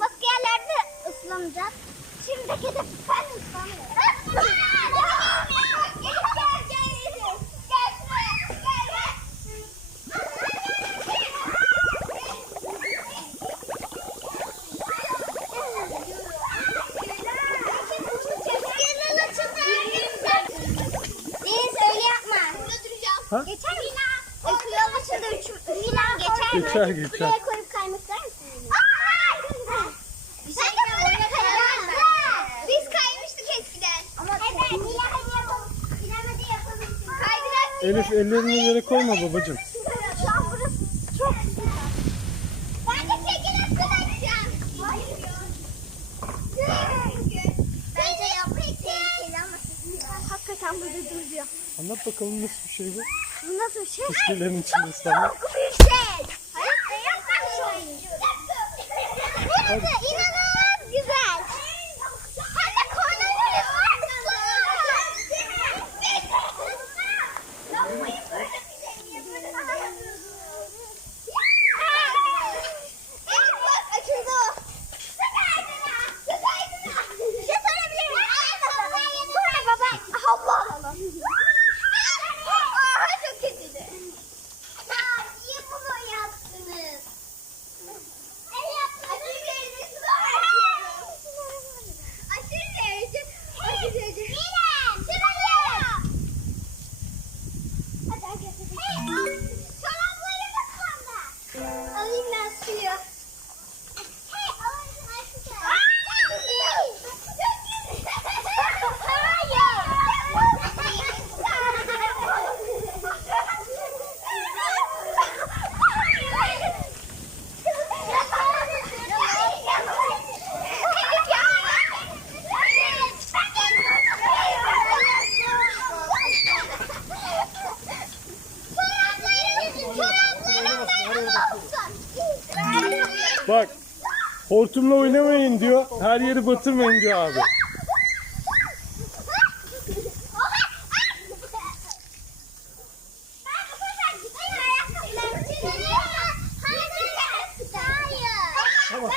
Başka yerlerde ıslanacağız. Şimdi gidip ben ıslanıyorum. Ha? Geçer mi? Yol başında üç geçer mi? Geçer, geçer. Buraya koyup kaymak ister misin? Aa! Sen de böyle kayar Biz kaymıştık eskiden. Ama evet. Niye hani yapalım? Bilemedi yapalım. Kaydırak Elif ellerini yere koyma babacığım. Şu an burası çok güzel. Ben de tekrar kullanacağım. Hayır ya. Bence yapmayı tehlikeli ama. Hakikaten burada duruyor. Anlat bakalım nasıl bir şey bu? Bu nasıl bir şey? Fıskilerin içinde ıslanmak. Çok bir şey. Hayatta yapmamış Burası inanılmaz Woo! Her yeri batırmayın diyor abi. Tamam.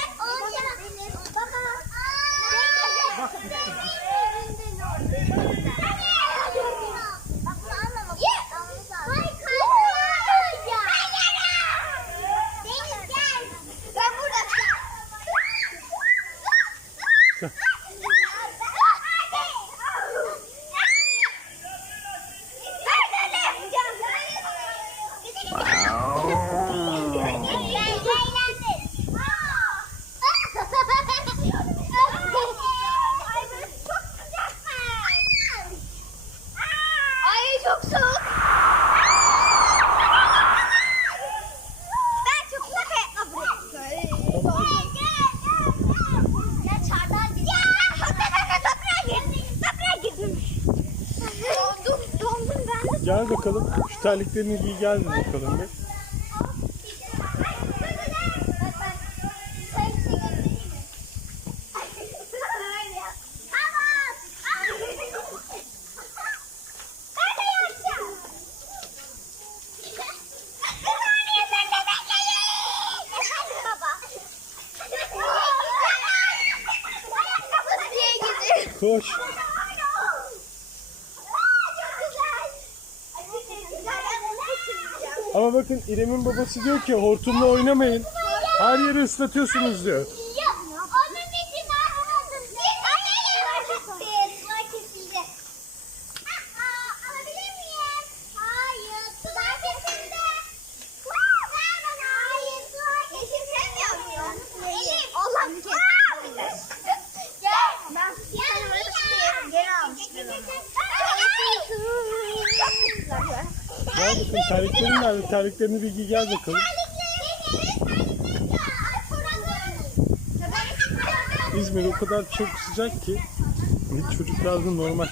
Ben burada. Ay çok soğuk. Ben çok soğuk ayakla buraya. Ya çardal değil. Ya toprağa girdim. Toprağa girdim. Dondum, dondum ben de. Gel bakalım. Şu terliklerini giy gel bakalım bir. Koş. Ama bakın İrem'in babası diyor ki hortumla oynamayın. Her yeri ıslatıyorsunuz diyor. Bakın terliklerin nerede? Terliklerini bir giy gel bakalım. İzmir o kadar çok sıcak ki çocuklar da normal.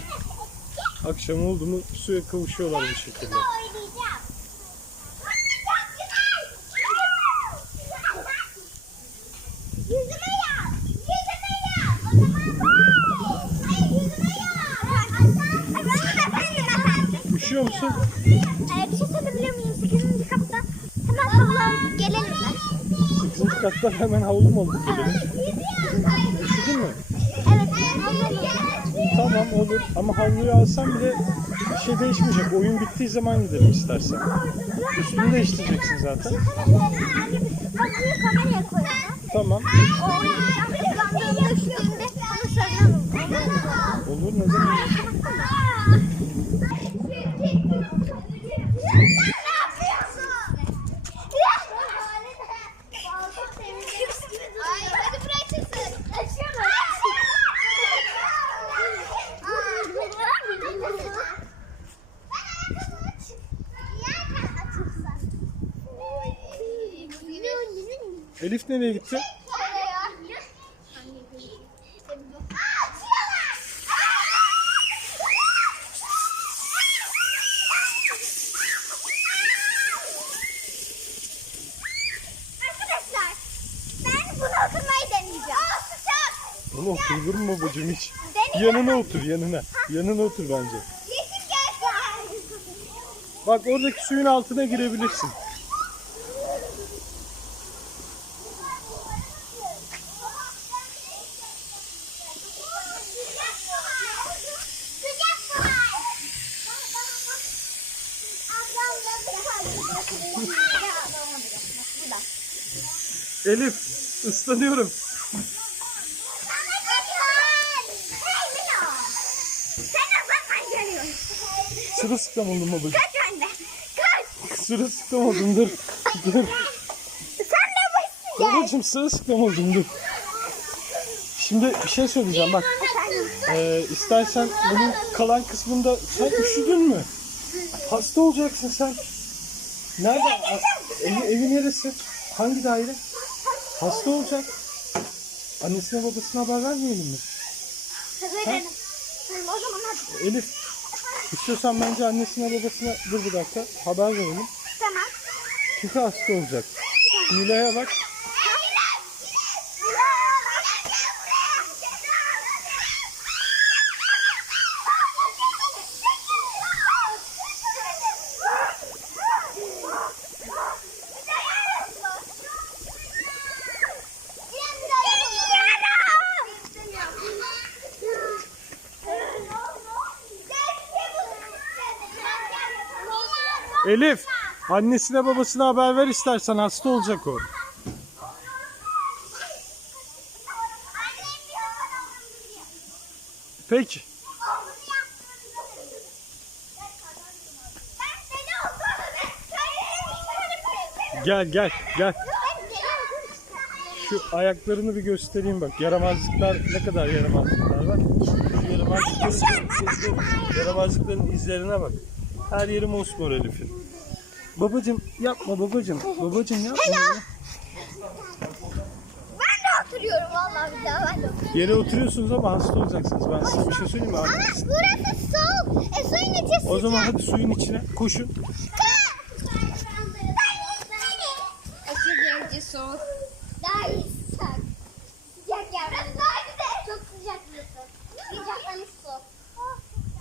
Akşam oldu mu suya kavuşuyorlar bir şekilde. Üşüyor musun? Ee, bir şey sorabilir miyim? 8. katta hemen sallan gelelim mi? 8. Üst kattan hemen havlu mu alıp gidelim? Üşüdün mü? Evet. Tamam olur ama havluyu alsam bile bir şey değişmeyecek. Oyun bittiği zaman gidelim istersen. Üstünü değiştireceksin zaten. Koyalım. Tamam. Olur ne zaman? Ay hadi buraya çıksın. Açıyorum. Elif nereye gitti? Arkadaşlar ben bunu oturur mu babacığım hiç? Yanına otur yanına. Yanına otur bence. Yeşil gelsin. Bak oradaki suyun altına girebilirsin. Sıcak su var. Burada. Elif ıslanıyorum. Sırılsıklam oldum babacığım. Kaç anne. Kaç. Sırılsıklam oldum dur. Dur. Sen de gel. Babacığım sırılsıklam oldum dur. Şimdi bir şey söyleyeceğim bak. Ee, istersen bunun kalan kısmında sen üşüdün mü? Hasta olacaksın sen. Nerede? Evi, evi neresi? Hangi daire? Hasta olacak. Annesine babasına haber vermeyelim mi? Verelim. O zaman hadi. Elif istiyorsan bence annesine babasına dur bir dakika haber verelim. Tamam. Çünkü hasta olacak. Nilay'a bak. Elif annesine babasına haber ver istersen hasta olacak o. Peki. Gel gel gel. Şu ayaklarını bir göstereyim bak. Yaramazlıklar ne kadar yaramazlıklar var. Şu yaramazlıkların, yaramazlıkların izlerine bak. Her yeri mosmor Elif'in. Babacım yapma babacım. Babacım yapma. ya. Ben de oturuyorum vallahi daha ben de oturuyorum. Yere oturuyorsunuz ama hasta olacaksınız. Ben size bir şey söyleyeyim mi? Ama burası soğuk. E suyun içi sıcak. O zaman hadi suyun içine koşun. Aşırı derece soğuk. Daha iyi sıcak. Sıcak ya. Burası daha güzel. Çok sıcak burası. Sıcaklanmış su.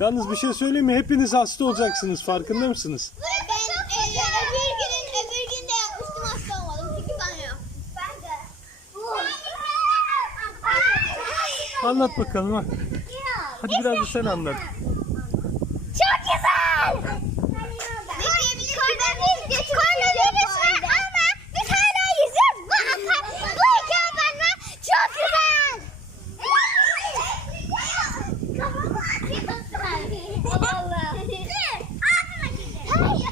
Yalnız bir şey söyleyeyim mi? Hepiniz hasta olacaksınız. Farkında mısınız? Ben e, öbür günün öbür günde yapmıştım hasta olmadım çünkü ben yok. Ben de. Anlat bakalım ha. Hadi biraz da sen anlat. Çok güzel. Koronavirüs, koronavirüs var ama biz hala yüzüyoruz. Bu, apa- bu iki apartman çok güzel. Allah. Çok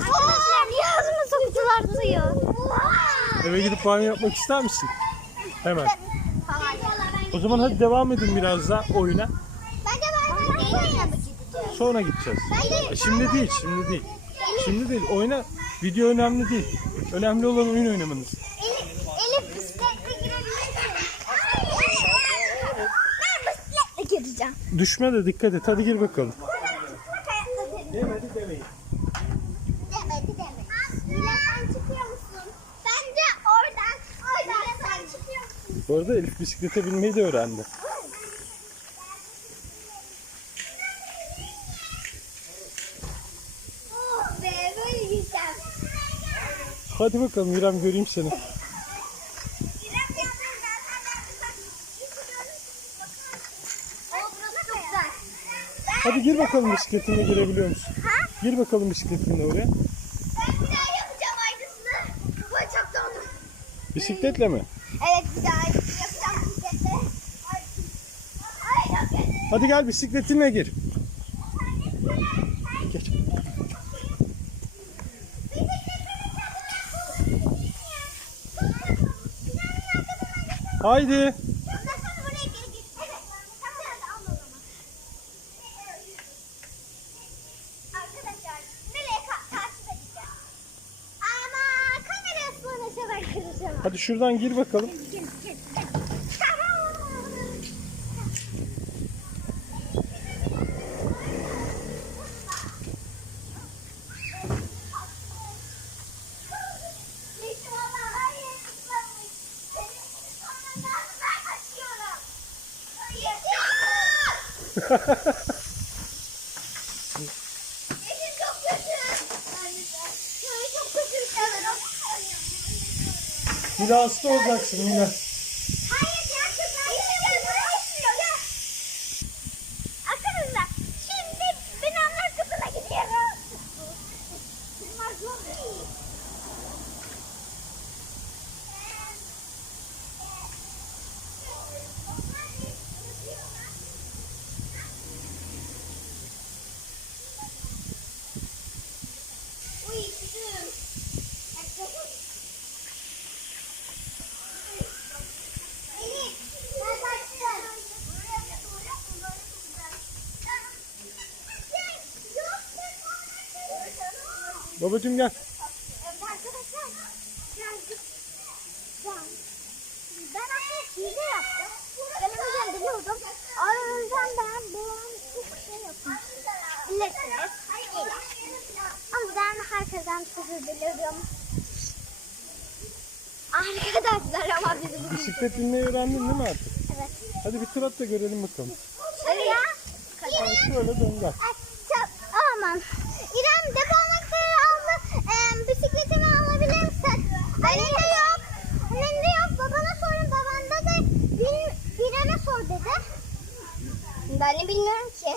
Arkadaşlar yaz mı soktular suyu? Banyo yapmak ister misin? Hemen. O zaman hadi devam edin biraz daha oyuna. Sonra gideceğiz. E, Şimdi değil, şimdi değil. Şimdi değil. Oyna. Video önemli değil. Önemli olan oyun oynamanız. Elif, Elif bisikletle girebilirsin. Ben bisikletle gireceğim. Düşme de dikkat et. Hadi gir bakalım. Bu arada Elif bisiklete binmeyi de öğrendi. Hadi bakalım İrem göreyim seni. Hadi gir bakalım bisikletine girebiliyor musun? Ha? Gir bakalım bisikletine oraya. Ben bir daha yapacağım aynısını. Kafa çok dondu. Bisikletle mi? Evet bir daha. Hadi gel bisikletinle gir. Geç. Haydi. Hadi şuradan gir bakalım. Gel, gel, gel. Tamam. Neyse valla her yer ıslanmış. Senin sonundan ben kaçıyorum. Hayır. Mila hasta olacaksın Mila. Hayır ya kızlar. Ya. Arkadaşlar şimdi binalar kısmına gidiyoruz. Bunlar zor değil. Uy kızım. Elif, ben kaçtım. Babacım gel. Arkadaşlar, birazcık ben, ben aslında hile yaptım. Gelemeyeceğim biliyordum. O yüzden ben bu an çok şey yaptım. Bilirsiniz, hile. O yüzden herkesten özür diliyorum. Arkadaşlar ama bizi bu Bisiklet binmeyi öğrendin değil mi artık? Evet. Hadi bir tur at da görelim bakalım. Hadi ya. Şöyle dön gel. Ay, çok, aman. İrem depomakları aldı. Ee, bisikletimi alabilir misin? Benim de yok. Benim de yok. Babana sorun. Babanda da bil, İrem'e sor dedi. Ben de bilmiyorum ki.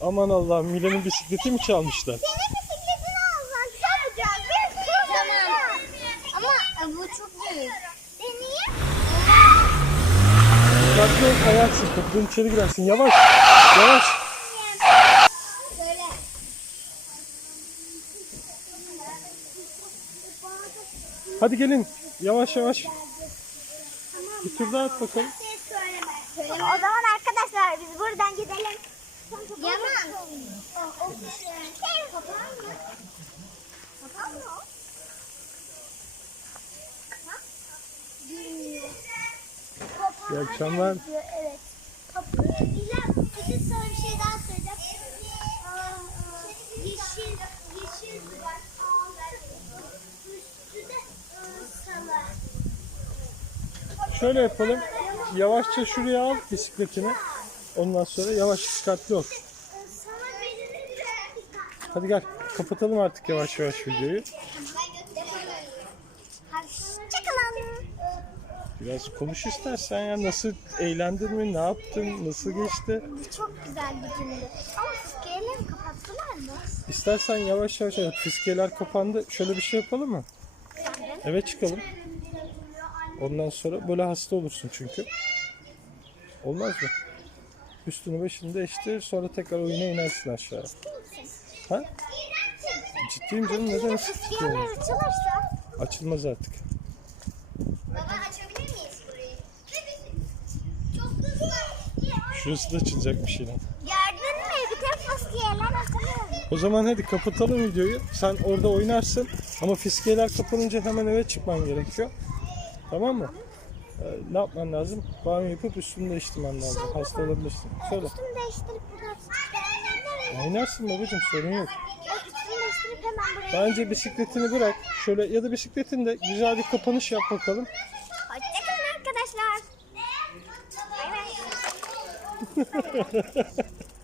Aman Allah'ım Mila'nın bisikleti mi çalmışlar? senin bisikletini alsan çabucak bir Tamam. Ama bu çok büyük. Deneyeyim. Dikkatli ol kayarsın. Kapıdan içeri girersin. Yavaş. Yavaş. Böyle. Hadi gelin. Yavaş yavaş. Bir tur daha at bakalım. O zaman arkadaşlar biz buradan gidelim. Yaman. İyi akşamlar. Evet. Size sana bir şey daha söyleyeceğim. Yeşil, yeşil var. Üstü de sarı. Şöyle yapalım. Yavaşça şuraya al bisikletini. Ondan sonra yavaş dikkatli ol. Hadi gel. Kapatalım artık yavaş yavaş videoyu. Biraz konuş istersen ya. Nasıl eğlendin mi? Ne yaptın? Nasıl geçti? Çok güzel bir gündü. Ama fıskiyeleri kapattılar mı? İstersen yavaş yavaş evet fiskiyeler kapandı. Şöyle bir şey yapalım mı? Eve çıkalım. Ondan sonra böyle hasta olursun çünkü. Olmaz mı? Üstünü başını değiştir sonra tekrar oyuna inersin aşağı. Ha? Ciddiyim canım ne demek ciddi Fıskiyeler olmaz? açılırsa... Açılmaz artık. Baba açabilir miyiz burayı? Çok hızlı. Şurası da açılacak bir şeyler. Gördün mü? Bütün fıskiyeler açılıyor. O zaman hadi kapatalım videoyu. Sen orada oynarsın ama fiskiyeler kapanınca hemen eve çıkman gerekiyor. Tamam mı? Ee, ne yapman lazım? Banyo yapıp üstünü değiştirmen lazım. Hasta olabilirsin. Söyle. Üstümü değiştirip buradan. Oynarsın babacığım sorun yok. Üstümü değiştirip hemen buraya. Bence bisikletini bırak. Şöyle ya da bisikletin de güzel bir kapanış yap bakalım. Hoşçakalın arkadaşlar. Bay bay.